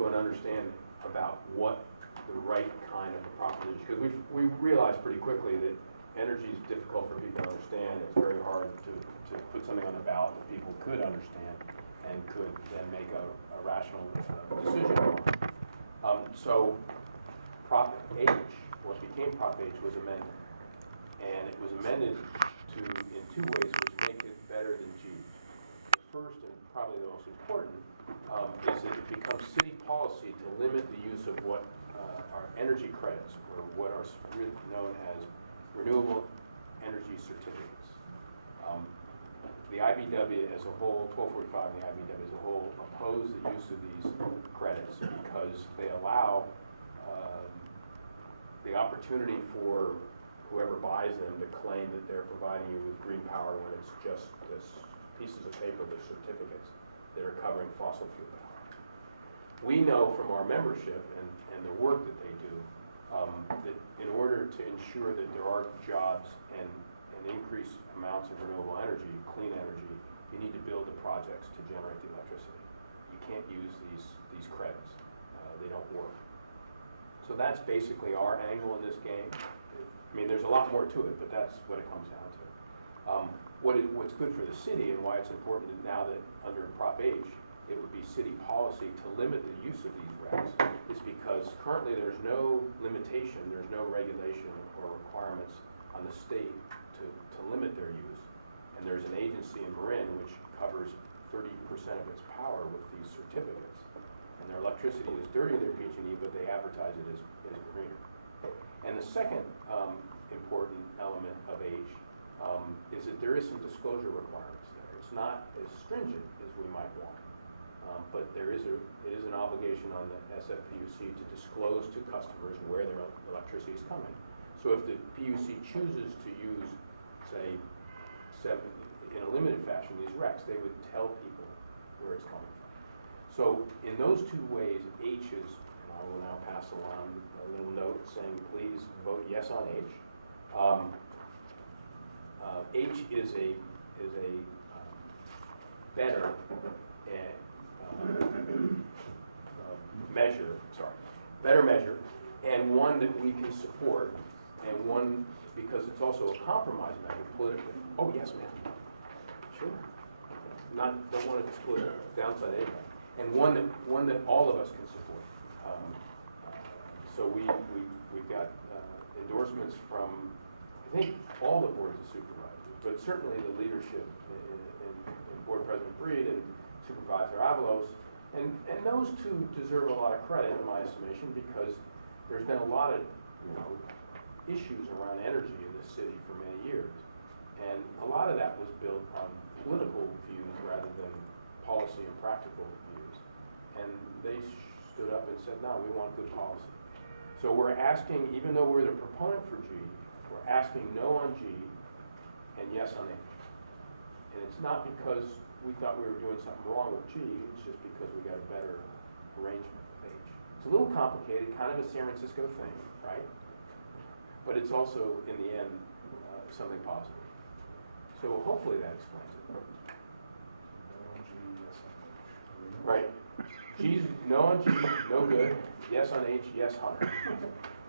to an understanding about what the right kind of a proposition, because we realized pretty quickly that energy is difficult for people to understand. It's very hard to put something on the ballot that people could understand and could then make a rational decision on. So Prop H, what became Prop H, was amended. And it was amended in two ways, which make it better than G. The first, and probably the most important, is that it becomes city policy to limit the use of what are energy credits, or what are really known as renewable energy certificates. The IBW as a whole, 1245 and the IBW as a whole, oppose the use of these credits because they allow the opportunity for whoever buys them to claim that they're providing you with green power when it's just this pieces of paper, the certificates that are covering fossil fuel power. We know from our membership and the work that they do that in order to ensure that there are jobs and increased amounts of renewable energy, clean energy, you need to build the projects to generate the electricity. You can't use these credits. They don't work. So that's basically our angle in this game. I mean, there's a lot more to it, but that's what it comes down to. What's good for the city and why it's important that now that under Prop H, it would be city policy to limit the use of these regs is because currently there's no limitation, there's no regulation or requirements on the state to limit their use. And there's an agency in Marin which covers 30% of its power with these certificates. And their electricity is dirty, their PG&E, but they advertise it as greener. And the second important element of H is that there is some disclosure requirements there. It's not as stringent as we might want, but it is an obligation on the SFPUC to disclose to customers where their electricity is coming. So if the PUC chooses to use, say, in a limited fashion, these RECs, they would tell people where it's coming from. So in those two ways, H is, and I will now pass along a little note saying, please vote yes on H. H is a better measure, and one that we can support, and one because it's also a compromise measure politically. Oh yes, ma'am. Sure. Don't want to split downside anyway. And one that all of us can support. So we've got endorsements from, I think, all the boards of supervisors, but certainly the leadership in Board President Breed and Supervisor Avalos, and those two deserve a lot of credit in my estimation because there's been a lot of issues around energy in this city for many years, and a lot of that was built on political views rather than policy and practical views, and they stood up and said, no, we want good policy. So we're asking, even though we're the proponent for G, we're asking no on G and yes on H. And it's not because we thought we were doing something wrong with G, it's just because we got a better arrangement with H. It's a little complicated, kind of a San Francisco thing, right? But it's also, in the end, something positive. So hopefully that explains it. Right. G's no on G, no good. Yes on H, yes 100.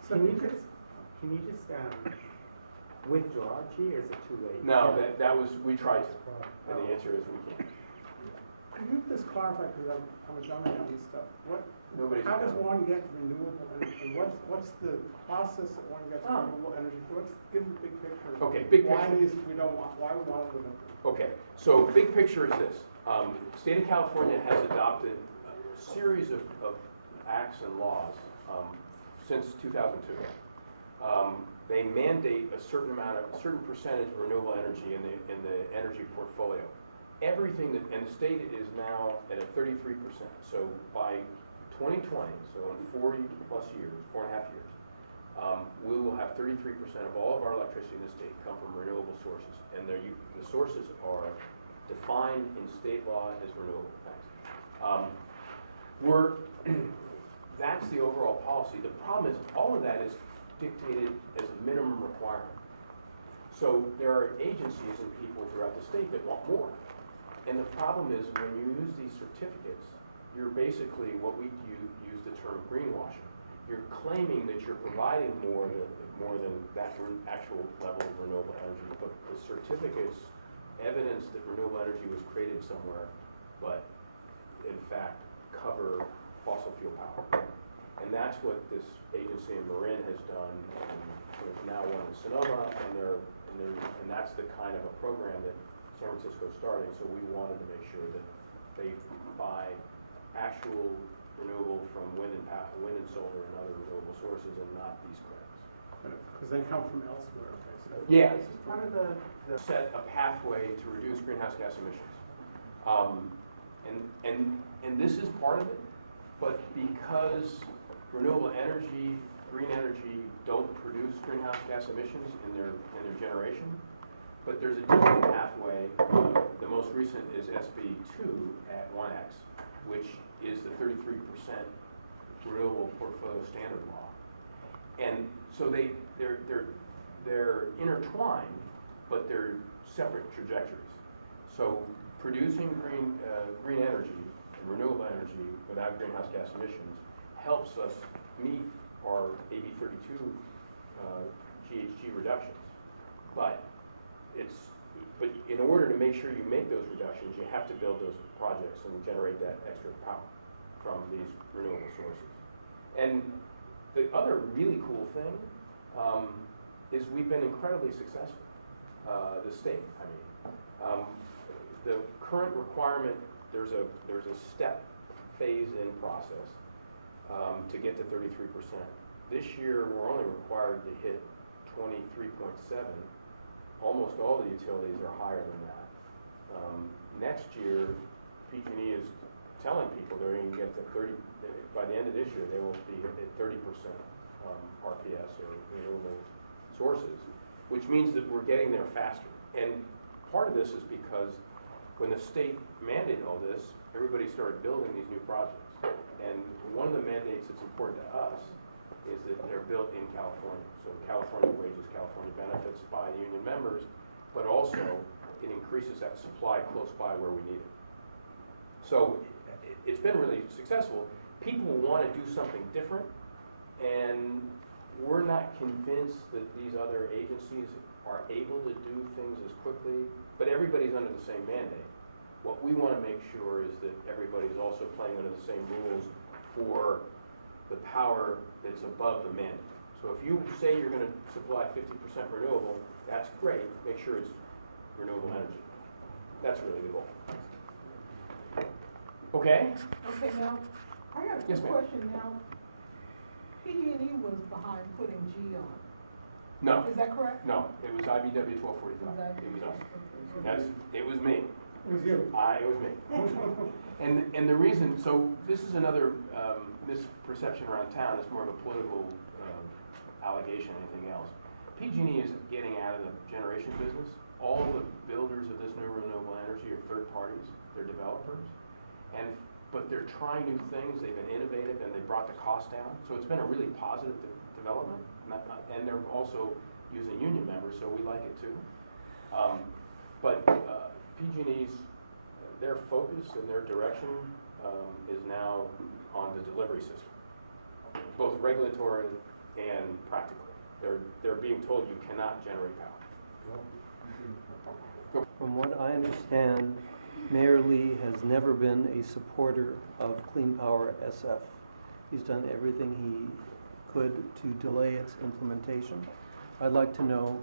So can you just withdraw G, or is it too late? No, that was, we tried to. And the answer is we can't. Could you just clarify, because I was jumping on these stuff. How does one get renewable energy? And what's the process that one gets renewable energy? Give them the big picture. Okay, big picture. Why we want to limit them? Okay, so big picture is this. The state of California has adopted a series of acts and laws since 2002. They mandate a certain percentage of renewable energy in the energy portfolio. Everything and the state is now at a 33%. So by 2020, so in 4.5 years, we will have 33% of all of our electricity in the state come from renewable sources, and the sources are defined in state law as renewable. Thanks. That's the overall policy. The problem is all of that is dictated as a minimum requirement. So there are agencies and people throughout the state that want more. And the problem is when you use these certificates, you're basically what we use the term greenwashing. You're claiming that you're providing more than that actual level of renewable energy, but the certificates evidence that renewable energy was created somewhere, but in fact cover fossil fuel power. And that's what this agency in Marin has done, and there's now one in Sonoma, and that's the kind of a program that San Francisco's starting, so we wanted to make sure that they buy actual renewable from wind and solar and other renewable sources and not these credits. Because they come from elsewhere, okay, so. Yeah, this is part of the set a pathway to reduce greenhouse gas emissions. And this is part of it, but because renewable energy, green energy don't produce greenhouse gas emissions in their generation, but there's a different pathway. The most recent is SB 2 at 1X, which is the 33% renewable portfolio standard law. And so they're intertwined, but they're separate trajectories. So producing green energy and renewable energy without greenhouse gas emissions helps us meet our AB 32 GHG reductions. But in order to make sure you make those reductions, you have to build those projects and generate that extra power from these renewable sources. And the other really cool thing is we've been incredibly successful. The state, I mean. The current requirement, there's a step phase-in process to get to 33%. This year, we're only required to hit 23.7. Almost all the utilities are higher than that. Next year, PG&E is telling people they're going to get to 30, by the end of this year, they will be at 30% RPS or renewable sources, which means that we're getting there faster. And part of this is because when the state mandated all this, everybody started building these new projects. And one of the mandates that's important to us is that they're built in California. So California wages, California benefits by union members, but also it increases that supply close by where we need it. So it's been really successful. People want to do something different, and we're not convinced that these other agencies are able to do things as quickly, but everybody's under the same mandate. What we want to make sure is that everybody's also playing under the same rules for the power that's above the mandate. So if you say you're going to supply 50% renewable, that's great. Make sure it's renewable energy. That's really the goal. Okay? Okay, now, I got a Yes, quick ma'am. question now. PG&E was behind putting G on. No, Is that correct? no. It was IBW 1245. It was us. It was me. It was you. It was me. And the reason, so this is another misperception around town. It's more of a political allegation than anything else. PG&E is getting out of the generation business. All the builders of this new renewable energy are third parties. They're developers. But they're trying new things. They've been innovative and they brought the cost down. So it's been a really positive development. And they're also using union members, so we like it too. But PG&E's, their focus and their direction is now on the delivery system, both regulatory and practical. They're being told you cannot generate power. From what I understand, Mayor Lee has never been a supporter of Clean Power SF. He's done everything he could to delay its implementation. I'd like to know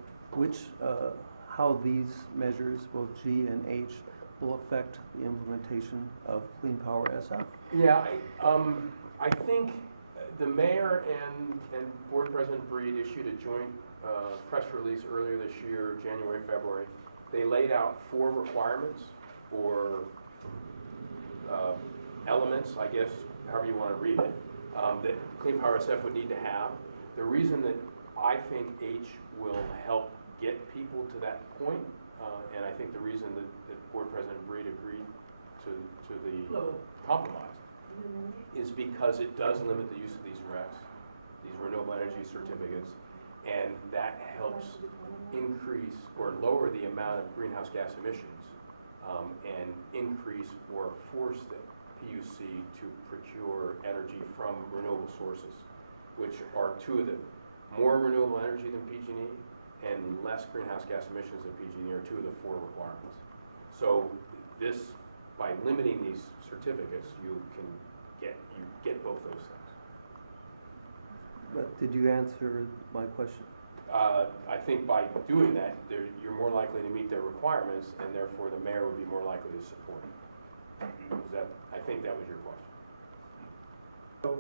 how these measures, both G and H, will affect the implementation of Clean Power SF. Yeah, I think the mayor and Board President Breed issued a joint press release earlier this year, January, February. They laid out 4 requirements or elements, I guess, however you want to read it, that Clean Power SF would need to have. The reason that I think H will help get people to that point, and I think the reason that Board President Breed agreed to the compromise is because it does limit the use of these RECs, these renewable energy certificates, and that helps increase or lower the amount of greenhouse gas emissions and increase or force the PUC to procure energy from renewable sources, which are two of the more renewable energy than PG&E and less greenhouse gas emissions than PG&E are two of the 4 requirements. So this, by limiting these certificates, you get both those things. But did you answer my question? I think by doing that, you're more likely to meet their requirements, and therefore the mayor would be more likely to support it. I think that was your question. So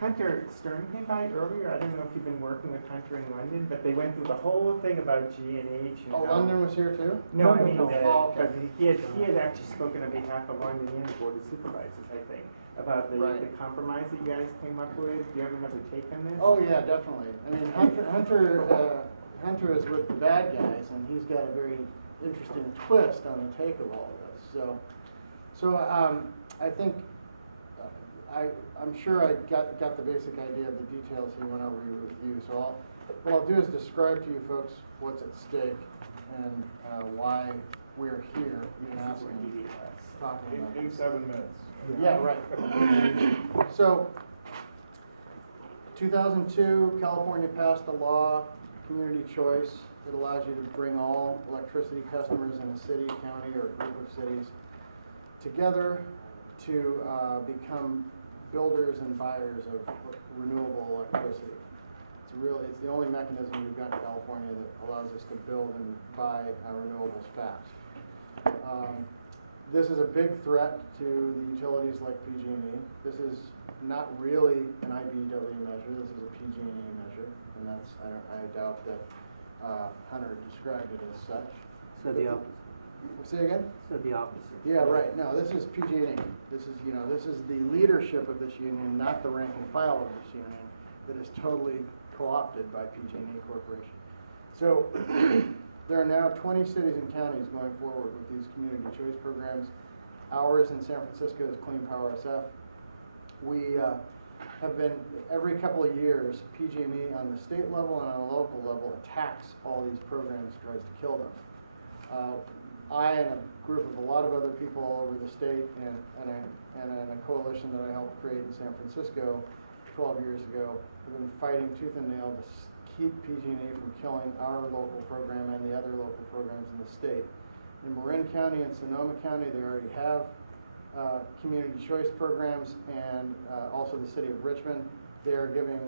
Hunter Stern came by earlier. I don't know if you've been working with Hunter in London, but they went through the whole thing about G and H. And Oh, London was here too? No, I mean, Oh, okay. but he had actually spoken on behalf of London and Board of Supervisors, I think, about the compromise that you guys came up with. Do you have another take on this? Oh, yeah, definitely. I mean, Hunter is with the bad guys, and he's got a very interesting twist on the take of all of this. So I think I'm sure I got the basic idea of the details he went over with you. So what I'll do is describe to you folks what's at stake and why we're here, even asking, talking about. In 7 minutes. Yeah, right. So, 2002, California passed a law, community choice. It allows you to bring all electricity customers in a city, county, or group of cities together to become builders and buyers of renewable electricity. It's the only mechanism we've got in California that allows us to build and buy renewables fast. This is a big threat to the utilities like PG&E. This is not really an IBEW measure. This is a PG&E measure, and I doubt that Hunter described it as such. Said the opposite. Say again? Said the opposite. Yeah, right. No, this is PG&E. This is the leadership of this union, not the rank and file of this union, that is totally co-opted by PG&E Corporation. So there are now 20 cities and counties going forward with these community choice programs. Ours in San Francisco is Clean Power SF. We have been, every couple of years, PG&E on the state level and on a local level attacks all these programs, tries to kill them. I and a group of a lot of other people all over the state and a coalition that I helped create in San Francisco 12 years ago have been fighting tooth and nail to keep PG&E from killing our local program and the other local programs in the state. In Marin County and Sonoma County, they already have community choice programs, and also the city of Richmond. They are giving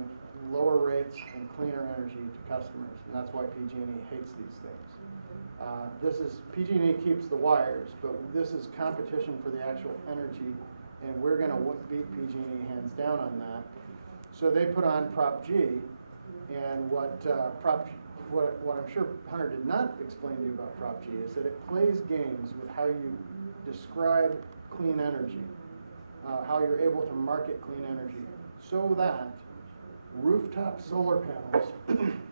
lower rates and cleaner energy to customers, and that's why PG&E hates these things. PG&E keeps the wires, but this is competition for the actual energy, and we're going to beat PG&E hands down on that. So they put on Prop G, and what I'm sure Hunter did not explain to you about Prop G is that it plays games with how you describe clean energy, how you're able to market clean energy, so that rooftop solar panels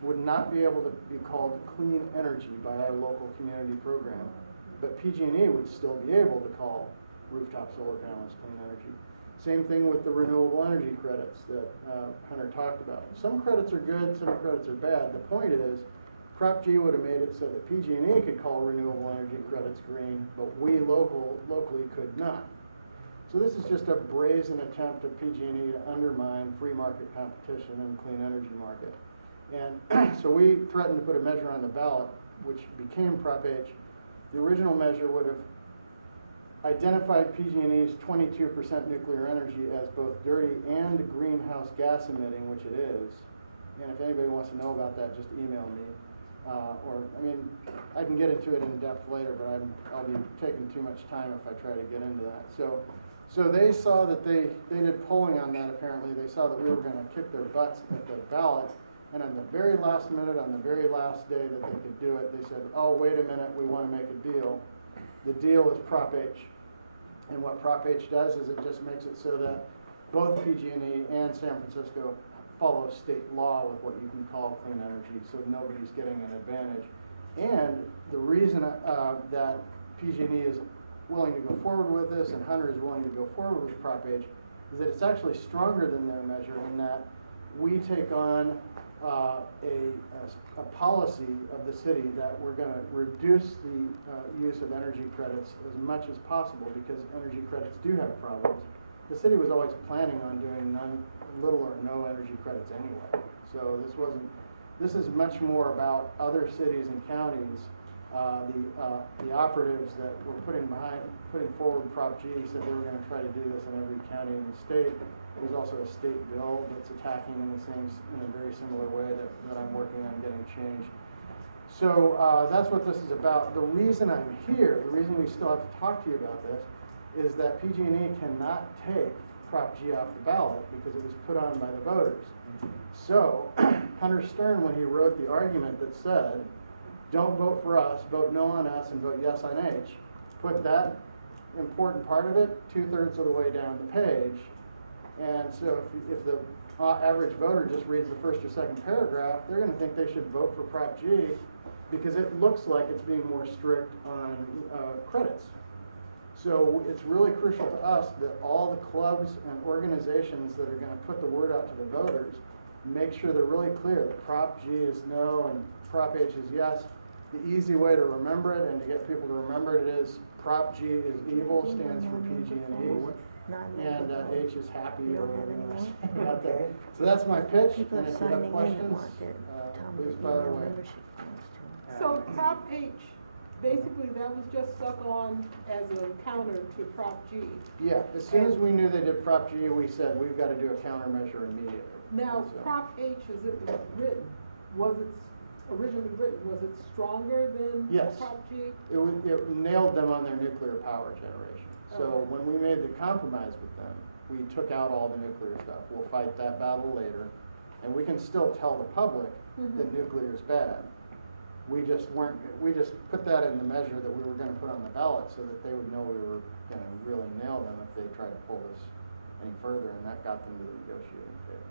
would not be able to be called clean energy by our local community program, but PG&E would still be able to call rooftop solar panels clean energy. Same thing with the renewable energy credits that Hunter talked about. Some credits are good, some credits are bad. The point is, Prop G would have made it so that PG&E could call renewable energy credits green, but we locally could not. So this is just a brazen attempt of PG&E to undermine free market competition in the clean energy market. And so we threatened to put a measure on the ballot, which became Prop H. The original measure would have identified PG&E's 22% nuclear energy as both dirty and greenhouse gas emitting, which it is. And if anybody wants to know about that, just email me. I can get into it in depth later, but I'll be taking too much time if I try to get into that. So they saw that they did polling on that apparently. They saw that we were going to kick their butts at the ballot. And on the very last minute, on the very last day that they could do it, they said, oh, wait a minute, we want to make a deal. The deal is Prop H. And what Prop H does is it just makes it so that both PG&E and San Francisco follow state law with what you can call clean energy, so nobody's getting an advantage. And the reason that PG&E is willing to go forward with this and Hunter is willing to go forward with Prop H is that it's actually stronger than their measure in that we take on a policy of the city that we're gonna reduce the use of energy credits as much as possible, because energy credits do have problems. The city was always planning on doing little or no energy credits anyway. So this is much more about other cities and counties. The operatives that were putting forward Prop G said they were gonna try to do this in every county in the state. There's also a state bill that's attacking in a very similar way that I'm working on getting changed. So that's what this is about. The reason I'm here, the reason we still have to talk to you about this, is that PG&E cannot take Prop G off the ballot because it was put on by the voters. So Hunter Stern, when he wrote the argument that said, don't vote for us, vote no on us, and vote yes on H, put that important part of it 2/3 of the way down the page. And so if the average voter just reads the first or second paragraph, they're going to think they should vote for Prop G because it looks like it's being more strict on credits. So it's really crucial to us that all the clubs and organizations that are going to put the word out to the voters make sure they're really clear that Prop G is no and Prop H is yes. The easy way to remember it and to get people to remember it is Prop G is evil, stands for PG&E. And H is happy or whatever. Okay. So that's my pitch, and if you have questions, please fire away. So Prop H, basically that was just stuck on as a counter to Prop G. Yeah, as soon as we knew they did Prop G, we said we've got to do a countermeasure immediately. Now, So- Prop H, as it was written, was it originally written, was it stronger than Yes. Prop G? It nailed them on their nuclear power generation. So Okay. when we made the compromise with them, we took out all the nuclear stuff. We'll fight that battle later, and we can still tell the public that nuclear is bad. We just put that in the measure that we were gonna put on the ballot so that they would know we were gonna really nail them if they tried to pull this any further, and that got them to the negotiating table.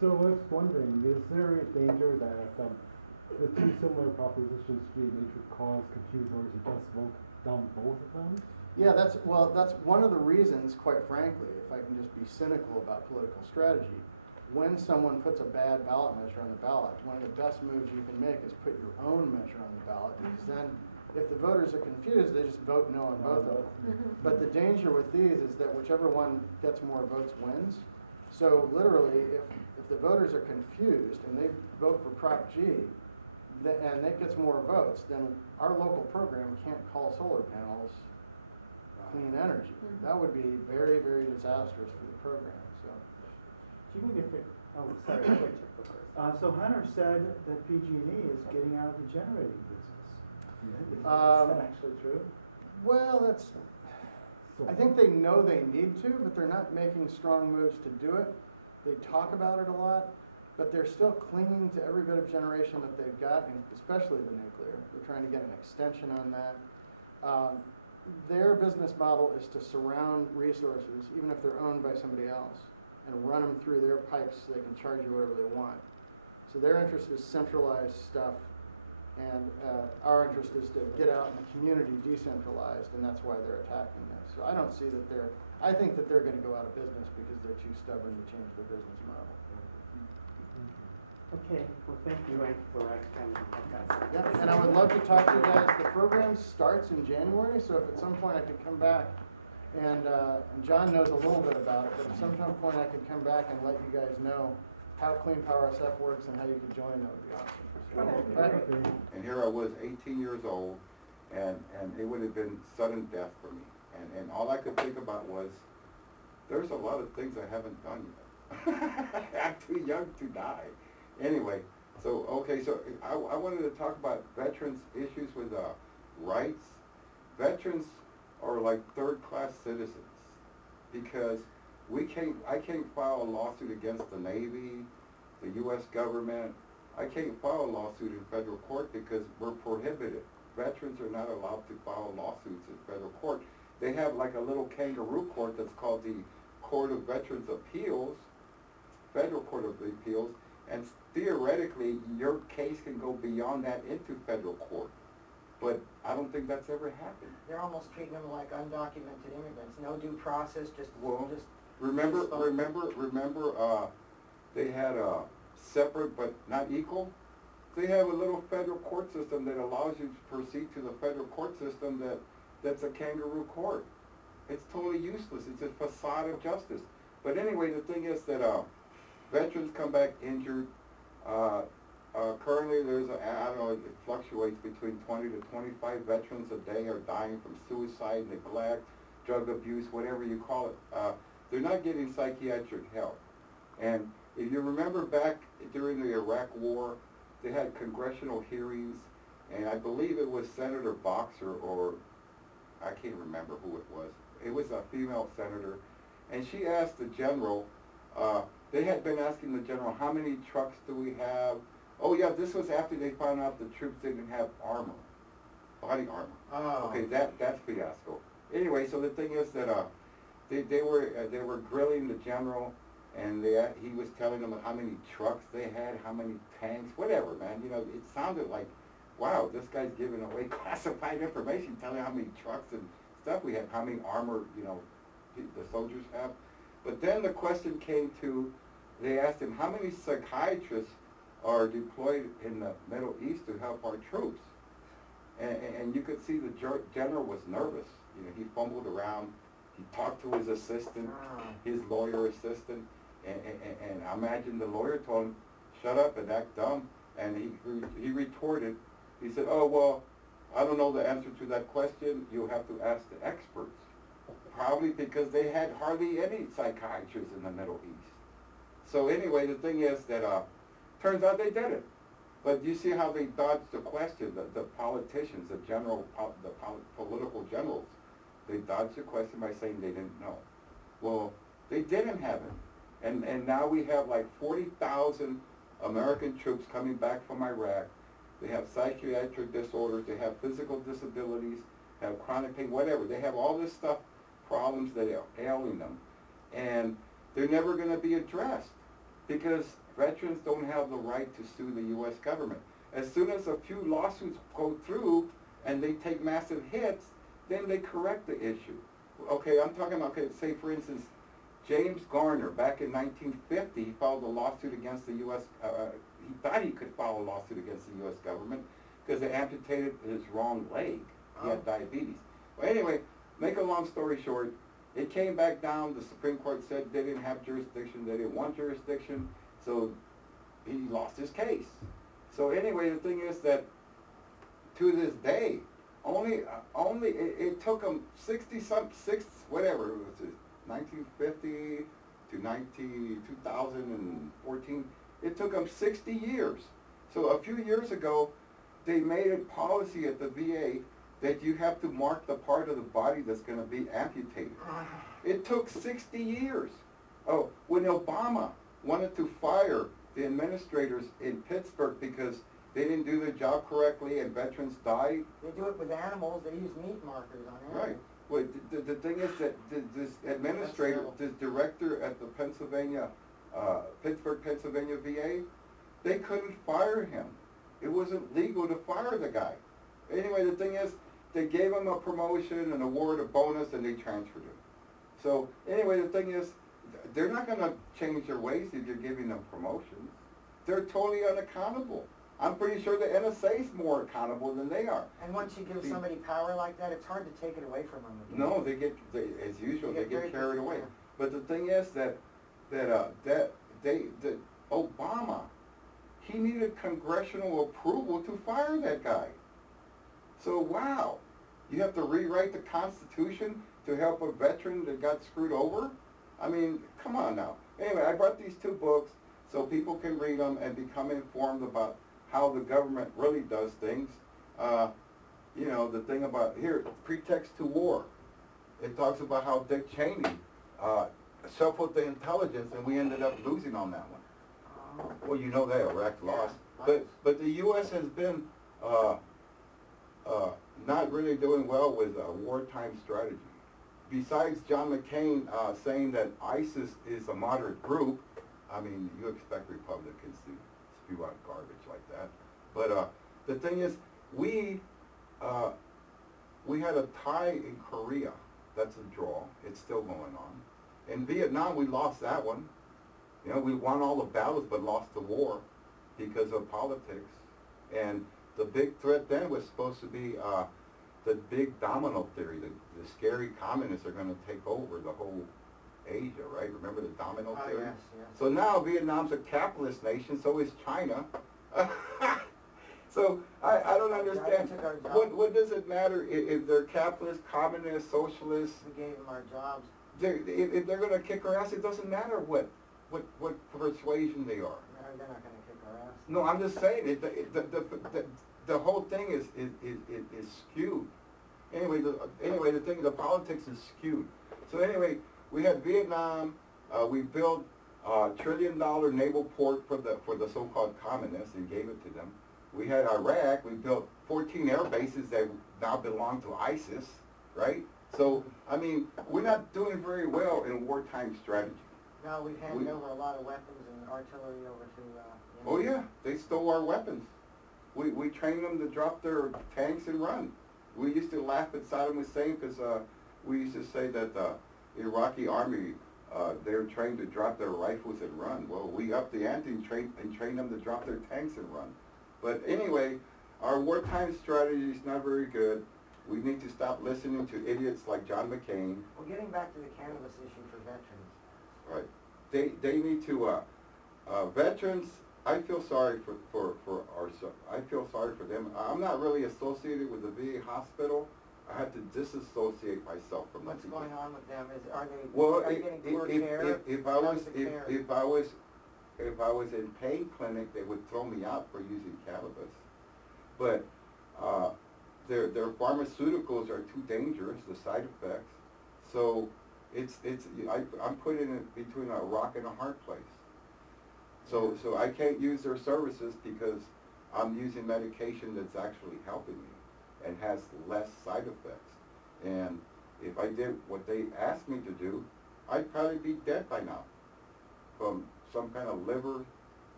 So I was wondering, is there a danger that the two similar propositions, G and H, would cause confused voters to just vote down both of them? Yeah, that's one of the reasons, quite frankly, if I can just be cynical about political strategy. When someone puts a bad ballot measure on the ballot, one of the best moves you can make is put your own measure on the ballot, because then if the voters are confused, they just vote no on both of them. But the danger with these is that whichever one gets more votes wins. So literally, if the voters are confused and they vote for Prop G, and that gets more votes, then our local program can't call solar panels clean energy. That would be very, very disastrous for the program, so. Do you need to oh, sorry, I'll let you go first. So Hunter said that PG&E is getting out of the generating business. Is Um, that actually true? Well, I think they know they need to, but they're not making strong moves to do it. They talk about it a lot, but they're still clinging to every bit of generation that they've got, and especially the nuclear. They're trying to get an extension on that. Their business model is to surround resources, even if they're owned by somebody else, and run them through their pipes so they can charge you whatever they want. So their interest is centralized stuff, and our interest is to get out in the community decentralized, and that's why they're attacking this. So I don't see that I think that they're gonna go out of business because they're too stubborn to change their business model. Okay, well, thank you for explaining that. Yeah, and I would love to talk to you guys. The program starts in January, so if at some point I could come back, and John knows a little bit about it, but at some point I could come back and let you guys know how Clean Power SF works and how you can join, that would be awesome. So, all right. And here I was, 18 years old, and it would have been sudden death for me. And all I could think about was, there's a lot of things I haven't done yet. I'm too young to die. Anyway, so I wanted to talk about veterans' issues with rights. Veterans are like third-class citizens because I can't file a lawsuit against the Navy, the U.S. government. I can't file a lawsuit in federal court because we're prohibited. Veterans are not allowed to file lawsuits in federal court. They have like a little kangaroo court that's called the Court of Veterans Appeals, Federal Court of Appeals, and theoretically your case can go beyond that into federal court. But I don't think that's ever happened. They're almost treating them like undocumented immigrants. No due process, just Remember, they had separate but not equal. They have a little federal court system that allows you to proceed to the federal court system that's a kangaroo court. It's totally useless. It's a facade of justice. But anyway, the thing is that veterans come back injured. Currently, I don't know, it fluctuates between 20 to 25 veterans a day are dying from suicide, neglect, drug abuse, whatever you call it. They're not getting psychiatric help. And if you remember back during the Iraq War, they had congressional hearings, and I believe it was Senator Boxer, or I can't remember who it was. It was a female senator, and she asked the general, they had been asking the general, how many trucks do we have? Oh yeah, this was after they found out the troops didn't have armor, body armor. Oh. Okay, that's fiasco. Anyway, so the thing is that they were grilling the general, and he was telling them how many trucks they had, how many tanks, whatever, man. You know, it sounded like, wow, this guy's giving away classified information, telling how many trucks and stuff we have, how many armor, you know, the soldiers have. But then the question came to, they asked him, how many psychiatrists are deployed in the Middle East to help our troops? And you could see the general was nervous. You know, he fumbled around. He talked to his assistant, his lawyer assistant, and I imagine the lawyer told him, shut up and act dumb. And he retorted, he said, oh, well, I don't know the answer to that question. You'll have to ask the experts. Probably because they had hardly any psychiatrists in the Middle East. So anyway, the thing is that turns out they did it. But you see how they dodged the question, the politicians, the political generals. They dodged the question by saying they didn't know. Well, they didn't have it. And now we have like 40,000 American troops coming back from Iraq. They have psychiatric disorders, they have physical disabilities, have chronic pain, whatever. They have all this stuff, problems that are ailing them. And they're never going to be addressed because veterans don't have the right to sue the U.S. government. As soon as a few lawsuits go through and they take massive hits, then they correct the issue. Okay, I'm talking about, okay, say for instance, James Garner, back in 1950, he filed a lawsuit against the U.S., he thought he could file a lawsuit against the U.S. government because they amputated his wrong leg. He had diabetes. Well, anyway, make a long story short, it came back down, the Supreme Court said they didn't have jurisdiction, they didn't want jurisdiction, so he lost his case. So anyway, the thing is that to this day, it took them 1950 to 2014, it took them 60 years. So a few years ago, they made a policy at the VA that you have to mark the part of the body that's going to be amputated. It took 60 years. Oh, when Obama wanted to fire the administrators in Pittsburgh because they didn't do their job correctly and veterans died. They do it with animals, they use meat markers on animals. Right. Well, the thing is that this administrator, this director at the Pittsburgh, Pennsylvania VA, they couldn't fire him. It wasn't legal to fire the guy. Anyway, the thing is, they gave him a promotion, an award, a bonus, and they transferred him. So anyway, the thing is, they're not going to change their ways if you're giving them promotions. They're totally unaccountable. I'm pretty sure the NSA is more accountable than they are. And once you give somebody power like that, it's hard to take it away from them again. No, as usual, they get carried away. Yeah. But the thing is that Obama, he needed congressional approval to fire that guy. So wow, you have to rewrite the Constitution to help a veteran that got screwed over? I mean, come on now. Anyway, I brought these two books so people can read them and become informed about how the government really does things. You know, the thing about, here, Pretext to War. It talks about how Dick Cheney shuffled the intelligence and we ended up losing on that one. Well, you know that, Iraq lost. But the U.S. has been not really doing well with wartime strategy. Besides John McCain saying that ISIS is a moderate group, I mean, you expect Republicans to spew out garbage like that. But the thing is, we had a tie in Korea. That's a draw. It's still going on. In Vietnam, we lost that one. You know, we won all the battles but lost the war because of politics. And the big threat then was supposed to be the big domino theory. The scary communists are going to take over the whole Asia, right? Remember the domino theory? Yes, yes. So now Vietnam's a capitalist nation, so is China. So I don't understand. took our jobs. What does it matter if they're capitalist, communist, socialist? We gave them our jobs. If they're going to kick our ass, it doesn't matter what persuasion they are. They're not gonna kick our ass. No, I'm just saying the whole thing is skewed. Anyway, the thing, the politics is skewed. So anyway, we had Vietnam. We built a $1 trillion naval port for the so-called communists and gave it to them. We had Iraq. We built 14 air bases that now belong to ISIS, right? So I mean, we're not doing very well in wartime strategy. No, we've handed over a lot of weapons and artillery over to, Oh yeah, they stole our weapons. We trained them to drop their tanks and run. We used to laugh at Saddam Hussein because we used to say that the Iraqi army, they were trained to drop their rifles and run. Well, we upped the ante and trained them to drop their tanks and run. But anyway, our wartime strategy is not very good. We need to stop listening to idiots like John McCain. Well, getting back to the cannabis issue for veterans. Right. They need to, veterans, I feel sorry I feel sorry for them. I'm not really associated with the VA hospital. I had to disassociate myself from What's that. going on with them? Are Well, they getting poor care? if I was in pain clinic, they would throw me out for using cannabis. But their pharmaceuticals are too dangerous, the side effects. So I'm put in between a rock and a hard place. So I can't use their services because I'm using medication that's actually helping me and has less side effects. And if I did what they asked me to do, I'd probably be dead by now from some kind of liver,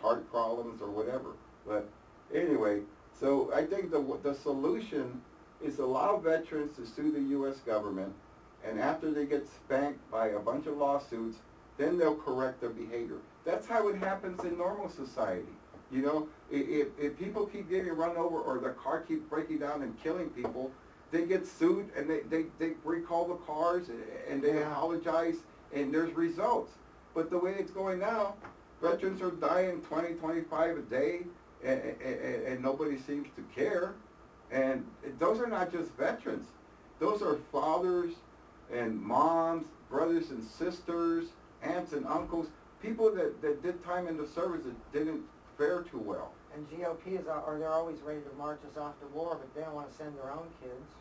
heart problems or whatever. But anyway, so I think the solution is allow veterans to sue the U.S. government, and after they get spanked by a bunch of lawsuits, then they'll correct their behavior. That's how it happens in normal society. You know, if people keep getting run over or their car keeps breaking down and killing people, they get sued and they recall the cars and they apologize and there's results. But the way it's going now, veterans are dying 20, 25 a day and nobody seems to care. And those are not just veterans. Those are fathers and moms, brothers and sisters, aunts and uncles, people that did time in the service that didn't fare too well. And GOP they're always ready to march us off to war, but they don't want to send their own kids.